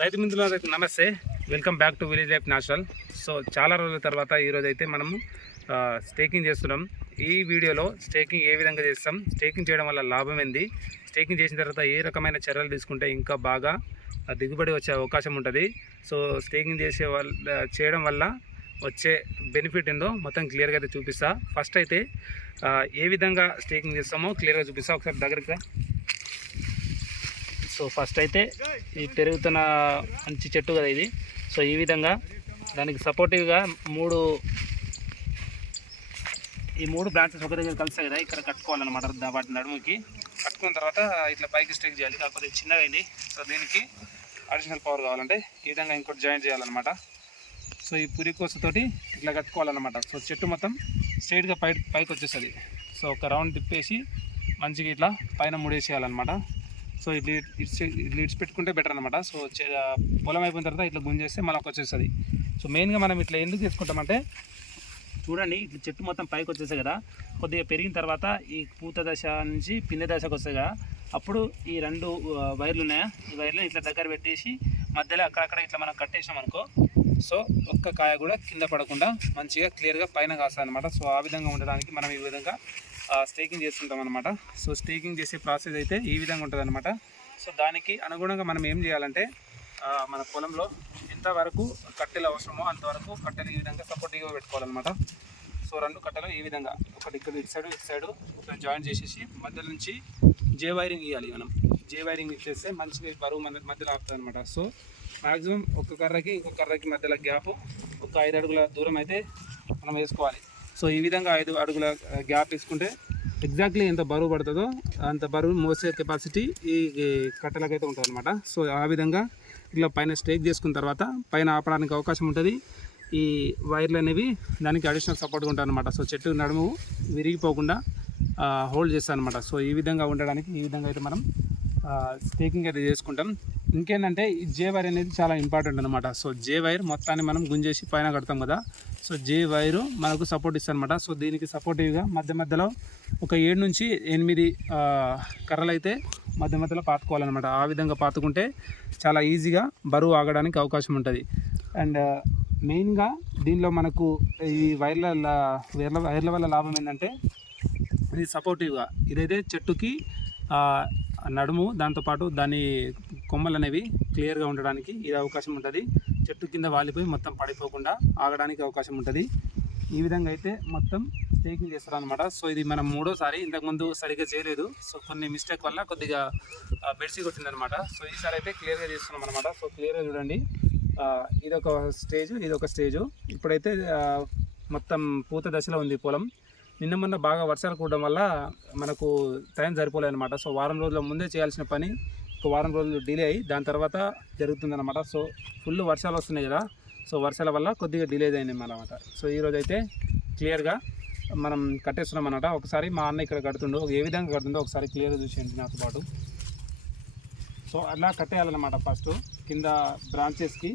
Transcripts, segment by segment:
రైతు మిత్రులకు నమస్తే. Welcome back to village life national so చాలా రోజుల తర్వాత ఈరోజు అయితే మనము స్టేకింగ్ చేస్తున్నాం. ఈ వీడియోలో స్టేకింగ్ ఏ విధంగా చేస్తాం? స్టేకింగ్ చేయడం వల్ల లాభం ఏంది? స్టేకింగ్ చేసిన తర్వాత ఏ రకమైన చర్యలు తీసుకుంటే ఇంకా బాగా దిగుబడి వచ్చే అవకాశం ఉంటుంది? సో స్టేకింగ్ చేసే వల్ల చేయడం వల్ల వచ్చే బెనిఫిట్ ఏందో మొత్తం క్లియర్గా అయితే చూపిస్తా. ఫస్ట్ అయితే ఏ విధంగా స్టేకింగ్ చేస్తామో క్లియర్గా చూపిస్తా. ఒకసారి దగ్గరగా సో ఫస్ట్ అయితే ఈ పెరుగుతున్న మంచి చెట్టు కదా ఇది. సో ఈ విధంగా దానికి సపోర్టివ్గా మూడు ఈ మూడు బ్రాంచెస్ ఒక దగ్గర కలిసాయి కదా ఇక్కడ కట్టుకోవాలన్నమాట వాటి నడుముకి. కట్టుకున్న తర్వాత ఇట్లా పైకి స్టేక్ చేయాలి. కాకపోతే చిన్నగా అయింది. సో దీనికి అడిషనల్ పవర్ కావాలంటే ఈ విధంగా ఇంకోటి జాయిన్ చేయాలన్నమాట. సో ఈ పురి కోసతోటి ఇట్లా కట్టుకోవాలన్నమాట. సో చెట్టు మొత్తం స్ట్రైట్గా పై పైకి వచ్చేస్తుంది. సో ఒక రౌండ్ తిప్పేసి మంచిగా ఇట్లా పైన ముడేసేయాలన్నమాట. సో ఇట్లా ఇట్స్ ఇట్లా పెట్టుకుంటే బెటర్ అనమాట సో పొలం అయిపోయిన తర్వాత ఇట్లా గుంజేస్తే మనకు వచ్చేస్తుంది. సో మెయిన్గా మనం ఇట్లా ఎందుకు తీసుకుంటామంటే చూడండి ఇట్లా చెట్టు మొత్తం పైకి వచ్చేసాయి కదా. కొద్దిగా పెరిగిన తర్వాత ఈ పూత దశ నుంచి పిందె దశకు వస్తాయి కదా. అప్పుడు ఈ రెండు వైర్లు ఉన్నాయా? ఈ వైర్లను ఇట్లా దగ్గర పెట్టేసి మధ్యలో అక్కడక్కడ ఇట్లా మనం కట్టేసాం అనుకో సో ఒక్క కాయ కూడా కింద పడకుండా మంచిగా క్లియర్గా పైన కాస్తాయి అనమాట సో ఆ విధంగా ఉండడానికి మనం ఈ విధంగా స్టేకింగ్ చేస్తుంటాం అనమాట సో స్టేకింగ్ చేసే ప్రాసెస్ అయితే ఈ విధంగా ఉంటుంది అనమాట సో దానికి అనుగుణంగా మనం ఏం చేయాలంటే మన పొలంలో ఎంతవరకు కట్టెలు అవసరమో అంతవరకు కట్టెలు ఈ విధంగా సపోర్టివ్గా పెట్టుకోవాలన్నమాట. సో రెండు కట్టెలు ఈ విధంగా. ఒకటి ఇక్కడ ఇటు సైడ్ ఇటు సైడ్ ఇట్లా జాయిన్ చేసేసి మధ్యలో నుంచి జే వైరింగ్ ఇవ్వాలి మనం. జే వైరింగ్ ఇచ్చేస్తే మంచిగా బరువు మన మధ్యలో ఆపుతుంది అనమాట సో మ్యాక్సిమం ఒక కర్రకి ఇంకొక కర్రకి మధ్యలో గ్యాప్ ఒక ఐదు అడుగుల దూరం అయితే మనం వేసుకోవాలి. సో ఈ విధంగా ఐదు అడుగుల గ్యాప్ వేసుకుంటే ఎగ్జాక్ట్లీ ఎంత బరువు పడుతుందో అంత బరువు మోసే కెపాసిటీ ఈ ఈ కట్టెలకైతే ఉంటుంది అనమాట సో ఆ విధంగా ఇట్లా పైన స్టేక్ చేసుకున్న తర్వాత పైన ఆపడానికి అవకాశం ఉంటుంది. ఈ వైర్లు అనేవి దానికి అడిషనల్ సపోర్ట్గా ఉంటాయి అనమాట సో చెట్టు నడుము విరిగిపోకుండా హోల్డ్ చేస్తాను అనమాట సో ఈ విధంగా ఉండడానికి ఈ విధంగా అయితే మనం స్టేకింగ్ అయితే చేసుకుంటాం. ఇంకేంటంటే ఈ జే వైర్ అనేది చాలా ఇంపార్టెంట్ అనమాట సో జే వైర్ మొత్తాన్ని మనం గుంజేసి పైన కడతాం కదా. సో జే వైరు మనకు సపోర్ట్ ఇస్తారనమాట అనమాట సో దీనికి సపోర్టివ్గా మధ్య మధ్యలో ఒక ఏడు నుంచి ఎనిమిది కర్రలు అయితే మధ్య మధ్యలో పాతుకోవాలన్నమాట. ఆ విధంగా పాతుకుంటే చాలా ఈజీగా బరువు ఆగడానికి అవకాశం ఉంటుంది. అండ్ మెయిన్గా దీనిలో మనకు ఈ వైర్ల వైర్ల వైర్ల వల్ల లాభం ఏంటంటే ఇది సపోర్టివ్గా ఇదైతే చెట్టుకి నడుము దాంతోపాటు దాని కొమ్మలు అనేవి క్లియర్గా ఉండడానికి ఇది అవకాశం ఉంటుంది. చెట్టు కింద వాలిపోయి మొత్తం పడిపోకుండా ఆగడానికి అవకాశం ఉంటుంది. ఈ విధంగా అయితే మొత్తం స్టేకింగ్ చేస్తారు అనమాట సో ఇది మనం మూడోసారి ఇంతకుముందు సరిగ్గా చేయలేదు. సో కొన్ని మిస్టేక్ వల్ల కొద్దిగా బెడ్సీ కొట్టిందనమాట సో ఈసారి అయితే క్లియర్గా చేస్తున్నాం అనమాట సో క్లియర్గా చూడండి. ఇదొక స్టేజ్ ఇదొక స్టేజ్. ఇప్పుడైతే మొత్తం పూత దశలో ఉంది పొలం. నిన్న మొన్న బాగా వర్షాలు కూడడం వల్ల మనకు టైం సరిపోలేదు అనమాట సో వారం రోజుల ముందే చేయాల్సిన పని ఒక వారం రోజులు డిలే అయ్యి దాని తర్వాత జరుగుతుందన్నమాట సో ఫుల్ వర్షాలు వస్తున్నాయి కదా. సో వర్షాల వల్ల కొద్దిగా డిలే అయింది అనమాట సో ఈరోజు అయితే క్లియర్గా మనం కట్టేస్తున్నాం అనమాట ఒకసారి మా అన్న ఇక్కడ కడుతుండో. ఏ విధంగా కడుతుండో ఒకసారి క్లియర్గా చూసేయండి నాతో పాటు. సో అలా కట్టేయాలన్నమాట ఫస్ట్ కింద బ్రాంచెస్కి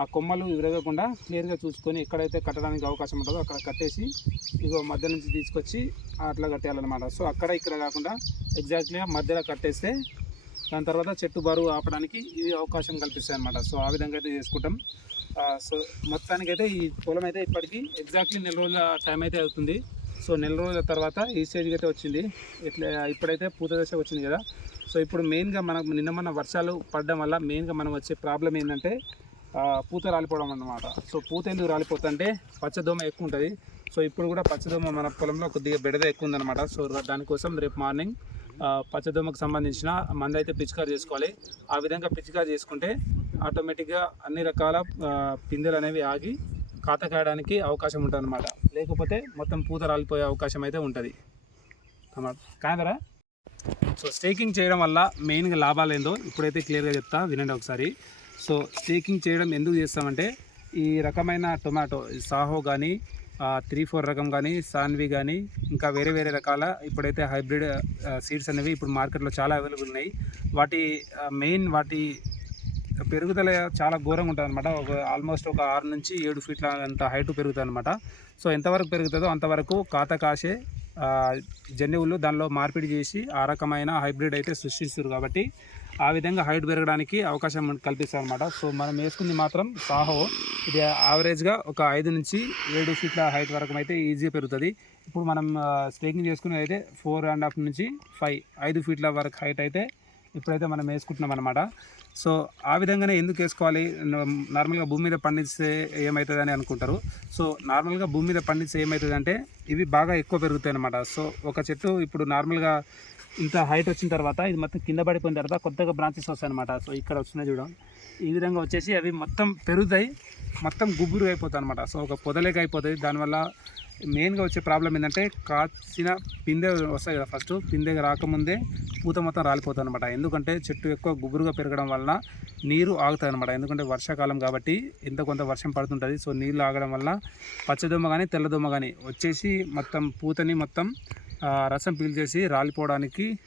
ఆ కొమ్మలు విరగకుండా క్లియర్గా చూసుకొని ఎక్కడైతే కట్టడానికి అవకాశం ఉంటుందో అక్కడ కట్టేసి ఇగో మధ్య నుంచి తీసుకొచ్చి అట్లా కట్టేయాలన్నమాట. సో అక్కడ ఇక్కడ కాకుండా ఎగ్జాక్ట్లీగా మధ్యలో కట్టేస్తే దాని తర్వాత చెట్టు బరువు ఆపడానికి ఇది అవకాశం కల్పిస్తాయి అనమాట సో ఆ విధంగా అయితే చేసుకుంటాం. సో సో మొత్తానికైతే ఈ పొలం అయితే ఇప్పటికీ ఎగ్జాక్ట్లీ నెల రోజుల టైం అయితే అవుతుంది. సో నెల రోజుల తర్వాత ఈ స్టేజ్కి అయితే వచ్చింది. ఇట్లా ఇప్పుడైతే పూత దశ వచ్చింది కదా. సో ఇప్పుడు మెయిన్గా మనకు నిన్న మన వర్షాలు పడడం వల్ల మెయిన్గా మనం వచ్చే ప్రాబ్లం ఏంటంటే పూత రాలిపోవడం అన్నమాట. సో పూత ఎందుకు రాలిపోతుందంటే పచ్చదోమ ఎక్కువ ఉంటుంది. సో ఇప్పుడు కూడా పచ్చదోమ మన పొలంలో కొద్దిగా బెడద ఎక్కువ ఉందన్నమాట. సో దానికోసం రేపు మార్నింగ్ పచ్చదోమకు సంబంధించిన మందు అయితే పిచికారి చేసుకోవాలి. ఆ విధంగా పిచికారి చేసుకుంటే ఆటోమేటిక్గా అన్ని రకాల పిందెలు అనేవి ఆగి కాత కాయడానికి అవకాశం ఉంటుంది అనమాట లేకపోతే మొత్తం పూత రాలిపోయే అవకాశం అయితే ఉంటుంది. అన్నమాట కాదరా? సో స్టేకింగ్ చేయడం వల్ల మెయిన్గా లాభాలు ఏందో ఇప్పుడైతే క్లియర్గా చెప్తా వినండి ఒకసారి. సో స్టేకింగ్ చేయడం ఎందుకు చేస్తామంటే ఈ రకమైన టొమాటో సాహో కానీ త్రీ ఫోర్ రకం కానీ సాన్వి కానీ ఇంకా వేరే వేరే రకాల ఇప్పుడైతే హైబ్రిడ్ సీడ్స్ అనేవి ఇప్పుడు మార్కెట్లో చాలా అవైలబుల్ ఉన్నాయి. వాటి మెయిన్ వాటి పెరుగుదల చాలా ఘోరంగా ఉంటుంది అనమాట ఒక ఆల్మోస్ట్ ఒక ఆరు నుంచి ఏడు ఫీట్ల అంత హైట్ పెరుగుతుంది అనమాట సో ఎంతవరకు పెరుగుతుందో అంతవరకు కాత కాసే జన్యువులు దానిలో మార్పిడి చేసి ఆ రకమైన హైబ్రిడ్ అయితే సృష్టిస్తారు కాబట్టి ఆ విధంగా హైట్ పెరగడానికి అవకాశం కల్పిస్తాయి అనమాట సో మనం వేసుకుంది మాత్రం సాహో. ఇది యావరేజ్గా ఒక ఐదు నుంచి ఏడు ఫీట్ల హైట్ వరకు అయితే ఈజీగా పెరుగుతుంది. ఇప్పుడు మనం స్టేకింగ్ చేసుకునేది అయితే ఫోర్ అండ్ హాఫ్ నుంచి ఫైవ్ ఐదు ఫీట్ల వరకు హైట్ అయితే ఇప్పుడైతే మనం వేసుకుంటున్నాం అనమాట సో ఆ విధంగానే ఎందుకు వేసుకోవాలి? నార్మల్గా భూమి మీద పండిస్తే ఏమవుతుంది అని అనుకుంటారు. సో నార్మల్గా భూమి మీద పండిస్తే ఏమవుతుంది అంటే ఇవి బాగా ఎక్కువ పెరుగుతాయి అనమాట సో ఒక చెట్టు ఇప్పుడు నార్మల్గా ఇంత హైట్ వచ్చిన తర్వాత ఇది మొత్తం కింద పడిపోయిన తర్వాత కొత్తగా బ్రాంచెస్ వస్తాయి అనమాట సో ఇక్కడ వచ్చినాయి చూడం. ఈ విధంగా వచ్చేసి అవి మొత్తం పెరుగుతాయి మొత్తం గుబురు అయిపోతాయి అనమాట సో ఒక పొదలేక అయిపోతుంది దానివల్ల మెయిన్గా వచ్చే ప్రాబ్లం ఏంటంటే కాచిన పిందె వస్తాయి కదా ఫస్ట్ పిందె రాకముందే పూత మొత్తం రాలిపోతుంది అనమాట ఎందుకంటే చెట్టు ఎక్కువ గుబురుగా పెరగడం వలన నీరు ఆగుతుంది అనమాట ఎందుకంటే వర్షాకాలం కాబట్టి ఎంత కొంత వర్షం పడుతుంటుంది. సో నీళ్ళు ఆగడం వల్ల పచ్చదొమ్మ కానీ తెల్లదొమ్మ కానీ వచ్చేసి మొత్తం పూతని మొత్తం రసం పీల్చేసి రాలిపోవడానికి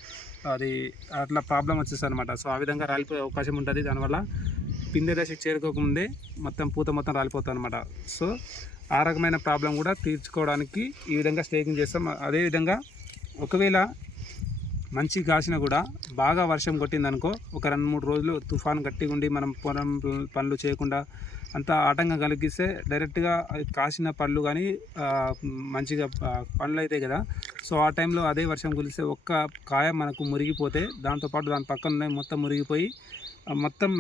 అది అట్లా ప్రాబ్లం వచ్చేస్తుంది అనమాట సో ఆ విధంగా రాలిపోయే అవకాశం ఉంటుంది. దానివల్ల పిందె దశకి చేరుకోకముందే మొత్తం పూత మొత్తం రాలిపోతుంది అనమాట సో ఆ రకమైన ప్రాబ్లం కూడా తీర్చుకోవడానికి ఈ విధంగా స్టేకింగ్ చేస్తాం. అదేవిధంగా ఒకవేళ మంచి కాసినా కూడా బాగా వర్షం కొట్టిందనుకో ఒక రెండు మూడు రోజులు తుఫాన్ గట్టిగా ఉండి మనం పొలం పనులు చేయకుండా అంతా ఆటంకం కలిగిస్తే డైరెక్ట్గా కాసిన పళ్ళు కానీ మంచిగా ఆ, పండ్లు అవుతాయి కదా. సో ఆ టైంలో అదే వర్షం కురిస్తే ఒక్క కాయ మనకు మురిగిపోతే దాంతోపాటు దాని పక్కన ఉన్నాయి మొత్తం మురిగిపోయి ఆ, మొత్తం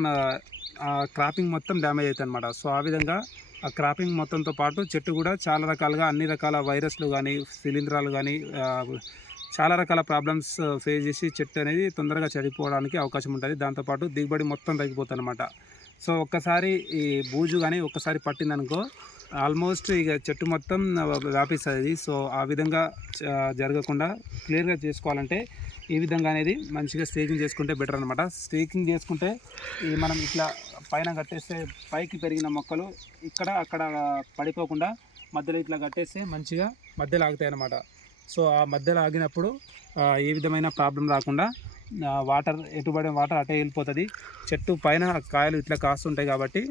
క్రాపింగ్ మొత్తం డ్యామేజ్ అవుతుంది అనమాట సో ఆ విధంగా ఆ క్రాపింగ్ మొత్తంతో పాటు చెట్టు కూడా చాలా రకాలుగా అన్ని రకాల వైరస్లు కానీ శిలీంధ్రాలు కానీ చాలా రకాల ప్రాబ్లమ్స్ ఫేస్ uh, చేసి చెట్టు అనేది తొందరగా చనిపోవడానికి అవకాశం ఉంటుంది. దాంతోపాటు దిగుబడి మొత్తం తగ్గిపోతుంది అనమాట సో ఒక్కసారి ఈ బూజు కానీ ఒక్కసారి పట్టిందనుకో ఆల్మోస్ట్ ఇక చెట్టు మొత్తం uh, వ్యాపిస్తుంది. సో ఆ విధంగా uh, జరగకుండా క్లియర్గా చేసుకోవాలంటే ఈ విధంగా అనేది మంచిగా స్టేకింగ్ చేసుకుంటే బెటర్ అనమాట స్టేకింగ్ చేసుకుంటే ఇది మనం ఇట్లా పైన కట్టేస్తే పైకి పెరిగిన మొక్కలు ఇక్కడ అక్కడ పడిపోకుండా మధ్యలో ఇట్లా కట్టేస్తే మంచిగా మధ్యలో ఆగుతాయి అన్నమాట సో ఆ మధ్యలో ఆగినప్పుడు ఏ విధమైన ప్రాబ్లం రాకుండా వాటర్ ఎటుబడిన వాటర్ అటే వెళ్ళిపోతుంది. చెట్టు పైన కాయలు ఇట్లా కాస్తుంటాయి కాబట్టి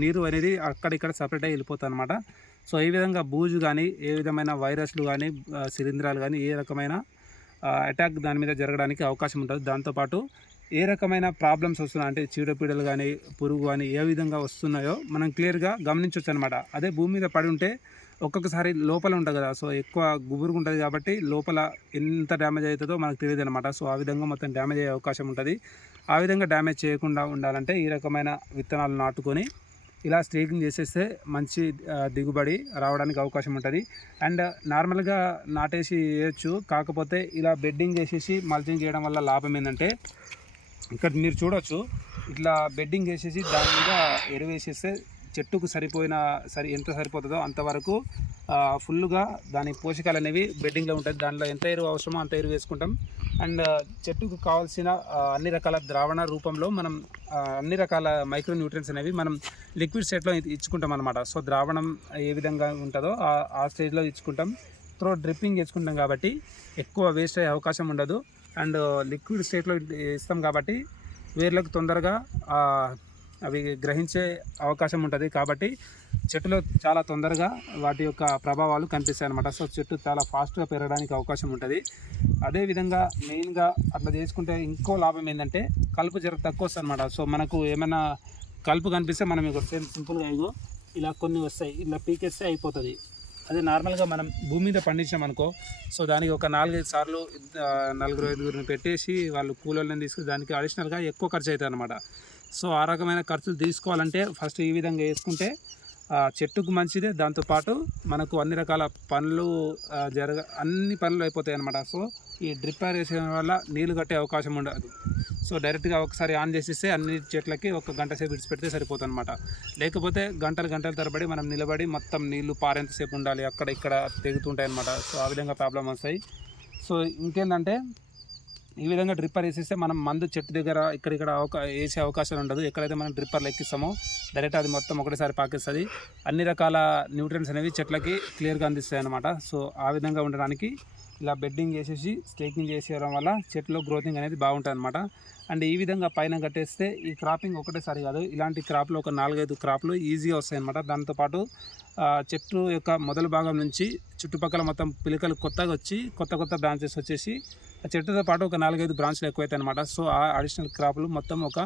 నీరు అనేది అక్కడిక్కడ సపరేట్ అయి వెళ్ళిపోతుంది అనమాట సో ఈ విధంగా బూజు కానీ ఏ విధమైన వైరస్లు కానీ శిలీంధ్రాలు కానీ ఏ రకమైన అటాక్ దాని మీద జరగడానికి అవకాశం ఉంటుంది. దాంతోపాటు ఏ రకమైన ప్రాబ్లమ్స్ వస్తున్నాయి అంటే చీడపీడలు కానీ పురుగు కానీ ఏ విధంగా వస్తున్నాయో మనం క్లియర్గా గమనించవచ్చు అనమాట అదే భూమి మీద పడి ఉంటే ఒక్కొక్కసారి లోపల ఉంటుంది కదా సో ఎక్కువ గుబురుగా ఉంటుంది కాబట్టి లోపల ఎంత డ్యామేజ్ అవుతుందో మనకు తెలియదు అనమాట సో ఆ విధంగా మొత్తం డ్యామేజ్ అయ్యే అవకాశం ఉంటుంది. ఆ విధంగా డ్యామేజ్ చేయకుండా ఉండాలంటే ఈ రకమైన విత్తనాలు నాటుకొని ఇలా స్టేకింగ్ చేసేస్తే మంచి దిగుబడి రావడానికి అవకాశం ఉంటుంది. అండ్ నార్మల్గా నాటేసి వేయచ్చు కాకపోతే ఇలా బెడ్డింగ్ చేసేసి మల్చింగ్ చేయడం వల్ల లాభం ఏంటంటే ఇక్కడ మీరు చూడొచ్చు ఇట్లా బెడ్డింగ్ చేసేసి దాని మీద ఎరువేసేస్తే చెట్టుకు సరిపోయిన సరి ఎంత సరిపోతుందో అంతవరకు ఫుల్గా దాని పోషకాలు అనేవి బెడ్డింగ్లో ఉంటాయి. దానిలో ఎంత ఎరువు అవసరమో అంత ఎరువు వేసుకుంటాం. అండ్ చెట్టుకు కావాల్సిన అన్ని రకాల ద్రావణ రూపంలో మనం అన్ని రకాల మైక్రో న్యూట్రియన్స్ అనేవి మనం లిక్విడ్ స్టేట్లో ఇచ్చుకుంటాం అనమాట సో ద్రావణం ఏ విధంగా ఉంటుందో ఆ- స్టేజ్లో ఇచ్చుకుంటాం. త్రో డ్రిప్పింగ్ ఇచ్చుకుంటాం కాబట్టి ఎక్కువ వేస్ట్ అయ్యే అవకాశం ఉండదు. అండ్ లిక్విడ్ స్టేట్లో ఇస్తాం కాబట్టి వేర్లకు తొందరగా అవి గ్రహించే అవకాశం ఉంటుంది. కాబట్టి చెట్టులో చాలా తొందరగా వాటి యొక్క ప్రభావాలు కనిపిస్తాయి అనమాట సో చెట్టు చాలా ఫాస్ట్గా పెరగడానికి అవకాశం ఉంటుంది. అదేవిధంగా మెయిన్గా అట్లా చేసుకుంటే ఇంకో లాభం ఏంటంటే కలుపు జర తక్కువ వస్తుంది అనమాట సో మనకు ఏమైనా కలుపు కనిపిస్తే మనం ఇక సింపుల్గా ఇగో ఇలా కొన్ని వస్తాయి. ఇలా పీకేస్తే అయిపోతుంది. అదే నార్మల్గా మనం భూమి మీద పండించాం అనుకో సో దానికి ఒక నాలుగైదు సార్లు నలుగురు ఐదుగురిని పెట్టేసి వాళ్ళు కూలీలను తీసుకుని దానికి అడిషనల్గా ఎక్కువ ఖర్చు అవుతుంది అనమాట సో ఆ రకమైన ఖర్చులు తీసుకోవాలంటే ఫస్ట్ ఈ విధంగా వేసుకుంటే ఆ, చెట్టుకు మంచిదే. దాంతోపాటు మనకు అన్ని రకాల పనులు జరగ అన్ని పనులు అయిపోతాయి అనమాట సో ఈ డ్రిప్ వేసేయడం వల్ల నీళ్ళు కట్టే అవకాశం ఉండదు. సో డైరెక్ట్గా ఒకసారి ఆన్ చేసేస్తే అన్ని చెట్లకి ఒక గంట సేపు విడిచిపెడితే సరిపోతుంది అనమాట లేకపోతే గంటలు గంటల తరబడి మనం నిలబడి మొత్తం నీళ్ళు పారేంతసేపు ఉండాలి. అక్కడ ఇక్కడ తెగుతుంటాయి అనమాట సో ఆ విధంగా ప్రాబ్లం వస్తాయి. సో ఇంకేంటంటే ఈ విధంగా డ్రిప్పర్ వేసేస్తే మనం మందు చెట్టు దగ్గర ఇక్కడిక్కడ అవకా వేసే అవకాశం ఉండదు. ఎక్కడైతే మనం డ్రిప్పర్లు ఎక్కిస్తామో డైరెక్ట్ అది మొత్తం ఒకటేసారి పాకిస్తుంది. అన్ని రకాల న్యూట్రియన్స్ అనేవి చెట్లకి క్లియర్గా అందిస్తాయి అనమాట సో ఆ విధంగా ఉండడానికి ఇలా బెడ్డింగ్ చేసేసి స్టేకింగ్ చేసేయడం వల్ల చెట్లో గ్రోతింగ్ అనేది బాగుంటుంది అనమాట అండ్ ఈ విధంగా పైన కట్టేస్తే ఈ క్రాపింగ్ ఒకటేసారి కాదు ఇలాంటి క్రాప్లు ఒక నాలుగైదు క్రాప్లు ఈజీగా వస్తాయి అనమాట దాంతోపాటు చెట్టు యొక్క మొదల భాగం నుంచి చుట్టుపక్కల మొత్తం పిలకలు కొత్తగా వచ్చి కొత్త కొత్త బ్రాంచెస్ వచ్చేసి ఆ చెట్టుతో పాటు ఒక నాలుగైదు బ్రాంచ్లు ఎక్కువైతాయి అనమాట సో ఆ అడిషనల్ క్రాప్లు మొత్తం ఒక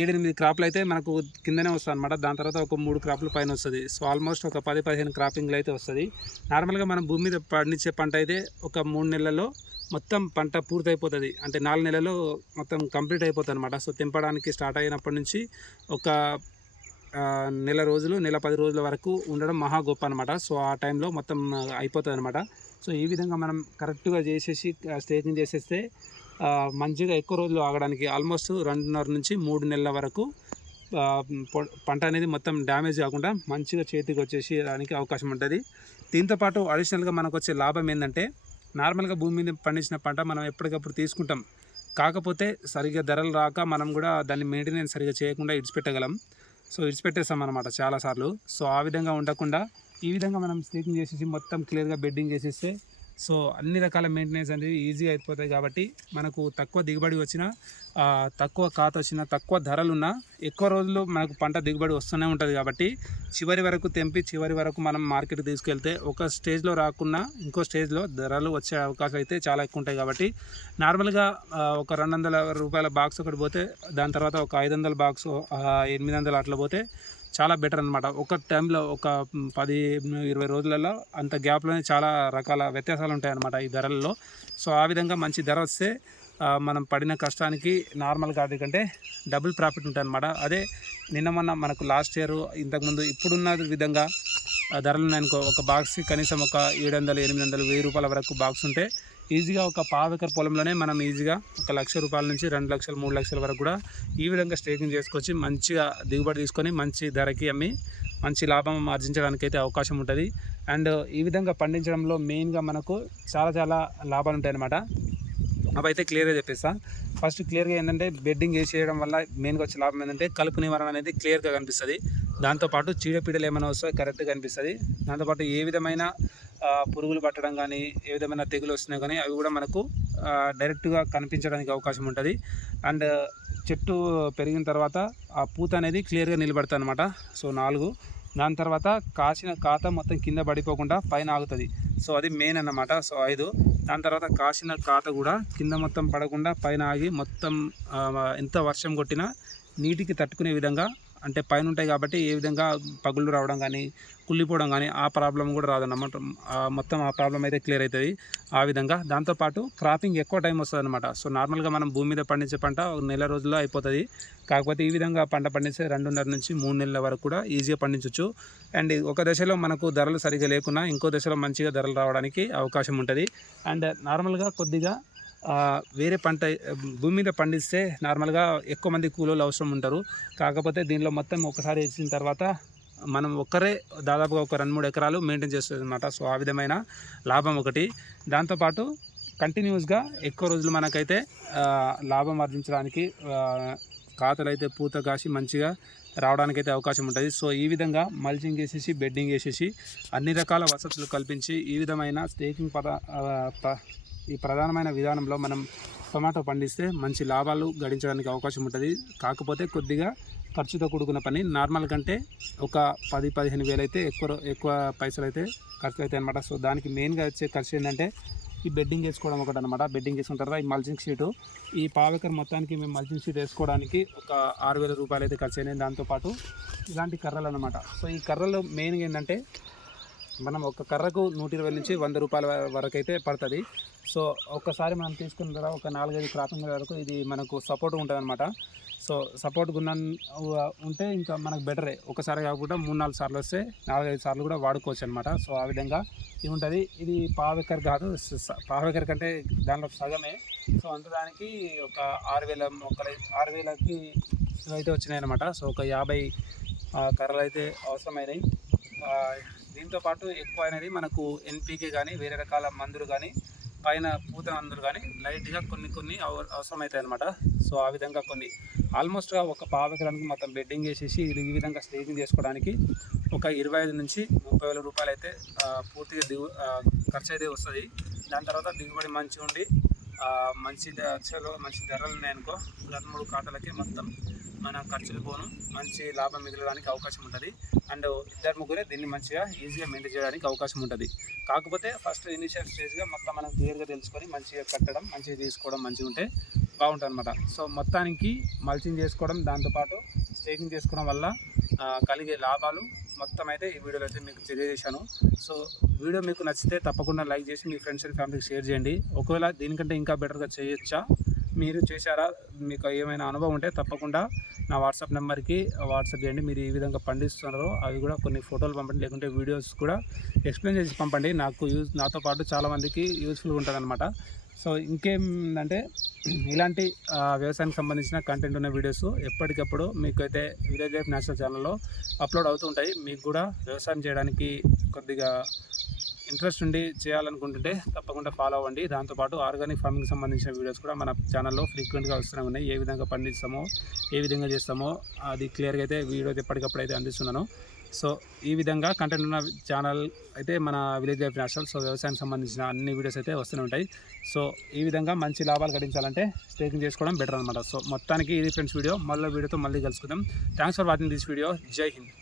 ఏడెనిమిది క్రాప్లు అయితే మనకు కిందనే వస్తుంది అనమాట దాని తర్వాత ఒక మూడు క్రాప్లు పైన వస్తుంది. సో ఆల్మోస్ట్ ఒక పది పదిహేను క్రాపింగ్లు అయితే వస్తుంది. నార్మల్గా మనం భూమి మీద పండించే పంట అయితే ఒక మూడు నెలల్లో మొత్తం పంట పూర్తయిపోతుంది. అంటే నాలుగు నెలల్లో మొత్తం కంప్లీట్ అయిపోతుంది అనమాట సో తెంపడానికి స్టార్ట్ అయినప్పటి నుంచి ఒక నెల రోజులు నెల పది రోజుల వరకు ఉండడం మహా గొప్ప అనమాట సో ఆ టైంలో మొత్తం అయిపోతుంది అనమాట సో ఈ విధంగా మనం కరెక్ట్గా చేసేసి స్టేజింగ్ చేసేస్తే మంచిగా ఎక్కువ రోజులు ఆగడానికి ఆల్మోస్ట్ రెండున్నర నుంచి మూడు నెలల వరకు పొ- పంట అనేది మొత్తం డ్యామేజ్ కాకుండా మంచిగా చేతికి వచ్చేసి దానికి అవకాశం ఉంటుంది. దీంతోపాటు అడిషనల్గా మనకు వచ్చే లాభం ఏంటంటే నార్మల్గా భూమి మీద పండించిన పంట మనం ఎప్పటికప్పుడు తీసుకుంటాం. కాకపోతే సరిగ్గా ధరలు రాక మనం కూడా దాన్ని మెయింటెనెన్స్ సరిగ్గా చేయకుండా ఇడిచిపెట్టగలం. సో ఇడిచిపెట్టేస్తాం అనమాట చాలాసార్లు సో ఆ విధంగా ఉండకుండా ఈ విధంగా మనం స్టీకింగ్ చేసేసి మొత్తం క్లియర్గా బెడ్డింగ్ చేసేస్తే సో అన్ని రకాల మెయింటెనెన్స్ అనేది ఈజీగా అయిపోతాయి కాబట్టి మనకు తక్కువ దిగుబడి వచ్చినా తక్కువ కాత వచ్చినా తక్కువ ధరలున్నా ఎక్కువ రోజులు మనకు పంట దిగుబడి వస్తూనే ఉంటుంది కాబట్టి చివరి వరకు తెంపి చివరి వరకు మనం మార్కెట్కి తీసుకెళ్తే ఒక స్టేజ్లో రాకున్నా ఇంకో స్టేజ్లో ధరలు వచ్చే అవకాశం అయితే చాలా ఎక్కువ ఉంటాయి కాబట్టి నార్మల్గా ఒక రెండు వందల రూపాయల బాక్స్ ఒకటి పోతే దాని తర్వాత ఒక ఐదు వందల బాక్స్ ఎనిమిది వందలు అట్లా పోతే చాలా బెటర్ అనమాట ఒక టైంలో ఒక పది ఇరవై రోజులలో అంత గ్యాప్లోనే చాలా రకాల వ్యత్యాసాలు ఉంటాయి అన్నమాట ఈ ధరల్లో. సో ఆ విధంగా మంచి ధర వస్తే మనం పడిన కష్టానికి నార్మల్ కాదు కంటే డబుల్ ప్రాఫిట్ ఉంటుంది అనమాట అదే నిన్న మొన్న మనకు లాస్ట్ ఇయర్ ఇంతకుముందు ఇప్పుడున్న విధంగా ధరలు ఉన్నాయనుకో ఒక బాక్స్కి కనీసం ఒక ఏడు వందలు ఎనిమిది వందలు వెయ్యి రూపాయల వరకు బాక్స్ ఉంటే ఈజీగా ఒక పావు ఎకర పొలంలోనే మనం ఈజీగా ఒక లక్ష రూపాయల నుంచి రెండు లక్షలు మూడు లక్షల వరకు కూడా ఈ విధంగా స్టేకింగ్ చేసుకొచ్చి మంచిగా దిగుబడి తీసుకొని మంచి ధరకి అమ్మి మంచి లాభం ఆర్జించడానికి అయితే అవకాశం ఉంటుంది. అండ్ ఈ విధంగా పండించడంలో మెయిన్గా మనకు చాలా చాలా లాభాలు ఉంటాయి అన్నమాట అవి అయితే క్లియర్గా చెప్పేస్తా. ఫస్ట్ క్లియర్గా ఏంటంటే బెడ్డింగ్ వేసేయడం వల్ల మెయిన్గా వచ్చే లాభం ఏంటంటే కలుపు నివారణ అనేది క్లియర్గా కనిపిస్తుంది. దాంతోపాటు చీడపీడలు ఏమైనా వస్తాయో కరెక్ట్గా కనిపిస్తుంది. దాంతోపాటు ఏ విధమైన పురుగులు పట్టడం కానీ ఏ విధమైన తెగులు వస్తున్నాయి కానీ అవి కూడా మనకు డైరెక్ట్గా కనిపించడానికి అవకాశం ఉంటుంది. అండ్ చెట్టు పెరిగిన తర్వాత ఆ పూత అనేది క్లియర్గా నిలబడుతుంది అనమాట సో నాలుగు. దాని తర్వాత కాసిన కాత మొత్తం కింద పడిపోకుండా పైన ఆగుతుంది. సో అది మెయిన్ అన్నమాట. సో ఐదు. దాని తర్వాత కాసిన కాత కూడా కింద మొత్తం పడకుండా పైన ఆగి మొత్తం ఎంత వర్షం కొట్టినా నీటికి తట్టుకునే విధంగా అంటే పైన ఉంటాయి కాబట్టి ఏ విధంగా పగుళ్ళు రావడం కానీ కుళ్ళిపోవడం కానీ ఆ ప్రాబ్లం కూడా రాదన్నమాట. మొత్తం ఆ ప్రాబ్లం అయితే క్లియర్ అవుతుంది ఆ విధంగా దాంతోపాటు క్రాపింగ్ ఎక్కువ టైం వస్తుంది అనమాట సో నార్మల్గా మనం భూమి మీద పండించే పంట ఒక నెల రోజుల్లో అయిపోతుంది. కాకపోతే ఈ విధంగా పంట పండిస్తే రెండున్నర నుంచి మూడు నెలల వరకు కూడా ఈజీగా పండించవచ్చు అండ్ ఒక దశలో మనకు ధరలు సరిగా లేకున్నా ఇంకో దశలో మంచిగా ధరలు రావడానికి అవకాశం ఉంటుంది. అండ్ నార్మల్గా కొద్దిగా వేరే పంట భూమి మీద పండిస్తే నార్మల్గా ఎక్కువ మంది కూలీలు అవసరం ఉంటారు. కాకపోతే దీనిలో మొత్తం ఒకసారి వేసిన తర్వాత మనం ఒక్కరే దాదాపుగా ఒక రెండు మూడు ఎకరాలు మెయింటైన్ చేస్తుంది అనమాట సో ఆ విధమైన లాభం ఒకటి. దాంతోపాటు కంటిన్యూస్గా ఎక్కువ రోజులు మనకైతే లాభం ఆర్జించడానికి ఖాతలు అయితే పూత కాసి మంచిగా రావడానికి అయితే అవకాశం ఉంటుంది. సో ఈ విధంగా మల్చింగ్ వేసేసి బెడ్డింగ్ వేసేసి అన్ని రకాల వసతులు కల్పించి ఈ విధమైన స్టేకింగ్ పద ప- ఈ ప్రధానమైన విధానంలో మనం టొమాటో పండిస్తే మంచి లాభాలు గడించడానికి అవకాశం ఉంటుంది. కాకపోతే కొద్దిగా ఖర్చుతో కూడుకున్న పని. నార్మల్ కంటే ఒక పది పదిహేను వేలు అయితే ఎక్కువ ఎక్కువ పైసలు అయితే ఖర్చు అవుతాయి అనమాట సో దానికి మెయిన్గా వచ్చే ఖర్చు ఏంటంటే ఈ బెడ్డింగ్ వేసుకోవడం ఒకటి అనమాట బెడ్డింగ్ వేసుకున్న తర్వాత ఈ మల్చింగ్ షీటు. ఈ పావకర్ మొత్తానికి మేము మల్చింగ్ షీట్ వేసుకోవడానికి ఒక ఆరు వేల రూపాయలు అయితే ఖర్చు అయినాయి. దాంతోపాటు ఇలాంటి కర్రలు అనమాట సో ఈ కర్రలు మెయిన్గా ఏంటంటే మనం ఒక కర్రకు నూట ఇరవై నుంచి వంద రూపాయల వరకు అయితే పడుతుంది. సో ఒక్కసారి మనం తీసుకున్న తర్వాత ఒక నాలుగైదు క్రాపింగ్ వరకు ఇది మనకు సపోర్ట్ ఉంటుంది అనమాట సో సపోర్ట్ ఉన్న ఉంటే ఇంకా మనకు బెటరే. ఒకసారి కాకుండా మూడు నాలుగు సార్లు వస్తే నాలుగైదు సార్లు కూడా వాడుకోవచ్చు అనమాట సో ఆ విధంగా ఇది ఉంటుంది. ఇది పావెకర్ కాదు పావెకర్ కంటే దానిలో సగమే. సో అంత దానికి ఒక ఆరు వేల మొక్కలు ఆరు వేలకి అయితే వచ్చినాయి అనమాట సో ఒక యాభై కర్రలు అయితే అవసరమైనవి దీంతో పాటు ఎక్కువ అనేది మనకు ఎన్పీకే కానీ వేరే రకాల మందులు కానీ పైన పూత మందులు కానీ లైట్గా కొన్ని కొన్ని అవ- అవసరమవుతాయి అనమాట సో ఆ విధంగా కొన్ని. ఆల్మోస్ట్గా ఒక పావకరానికి మొత్తం బెడ్డింగ్ వేసేసి ఇది ఈ విధంగా స్టేజింగ్ చేసుకోవడానికి ఒక ఇరవై ఐదు నుంచి ముప్పై వేల రూపాయలు అయితే పూర్తిగా దిగు ఖర్చు అయితే వస్తుంది. దాని తర్వాత దిగుబడి మంచి ఉండి మంచి దశలో మంచి ధరలు ఉన్నాయనుకో రెండు మూడు కాటలకి మొత్తం మన ఖర్చులు పోను మంచి లాభం మిగలడానికి అవకాశం ఉంటుంది. అండ్ ఇద్దరు ముగ్గురే దీన్ని మంచిగా ఈజీగా మెయింటైన్ చేయడానికి అవకాశం ఉంటుంది. కాకపోతే ఫస్ట్ ఇనిషియల్ స్టేజ్గా మొత్తం మనం క్లియర్గా తెలుసుకొని మంచిగా కట్టడం మంచిగా తీసుకోవడం మంచిగా ఉంటే బాగుంటుంది అనమాట సో మొత్తానికి మల్చింగ్ చేసుకోవడం దాంతోపాటు స్టేకింగ్ చేసుకోవడం వల్ల కలిగే లాభాలు మొత్తం అయితే ఈ వీడియోలో అయితే మీకు తెలియజేశాను. సో వీడియో మీకు నచ్చితే తప్పకుండా లైక్ చేసి మీ ఫ్రెండ్స్ అండ్ ఫ్యామిలీకి షేర్ చేయండి. ఒకవేళ దీనికంటే ఇంకా బెటర్గా చేయొచ్చా? మీరు చేశారా? మీకు ఏమైనా అనుభవం ఉంటే తప్పకుండా నా వాట్సాప్ నెంబర్కి వాట్సాప్ చేయండి. మీరు ఈ విధంగా పండిస్తున్నారో అవి కూడా కొన్ని ఫోటోలు పంపండి. లేకుంటే వీడియోస్ కూడా ఎక్స్ప్లెయిన్ చేసి పంపండి. నాకు యూజ్ నాతో పాటు చాలామందికి యూస్ఫుల్గా ఉంటుంది అనమాట సో ఇంకేందంటే ఇలాంటి ఆ, వ్యవసాయానికి సంబంధించిన కంటెంట్ ఉన్న వీడియోస్ ఎప్పటికప్పుడు మీకైతే విలేజ్ లైఫ్ నేషనల్ ఛానల్లో అప్లోడ్ అవుతూ ఉంటాయి. మీకు కూడా వ్యవసాయం చేయడానికి కొద్దిగా ఇంట్రెస్ట్ ఉండి చేయాలనుకుంటుంటే తప్పకుండా ఫాలో అవ్వండి. దాంతోపాటు ఆర్గానిక్ ఫార్మింగ్ సంబంధించిన వీడియోస్ కూడా మన ఛానల్లో ఫ్రీక్వెంట్గా వస్తూనే ఉన్నాయి. ఏ విధంగా పండిస్తామో ఏ విధంగా చేస్తామో అది క్లియర్గా అయితే వీడియో ఎప్పటికప్పుడు అయితే అందిస్తున్నాను. సో ఈ విధంగా కంటెంట్ ఉన్న ఛానల్ అయితే మన విలేజ్ లైఫ్ నేషనల్ సో వ్యవసాయానికి సంబంధించిన అన్ని వీడియోస్ అయితే వస్తూనే ఉంటాయి. సో ఈ విధంగా మంచి లాభాలు గడించాలంటే స్టేకింగ్ చేసుకోవడం బెటర్ అనమాట సో మొత్తానికి ఇది ఫ్రెండ్స్ వీడియో. మళ్ళీ వీడియోతో మళ్ళీ కలుసుకుందాం. Thanks for watching this video. Jai Hind.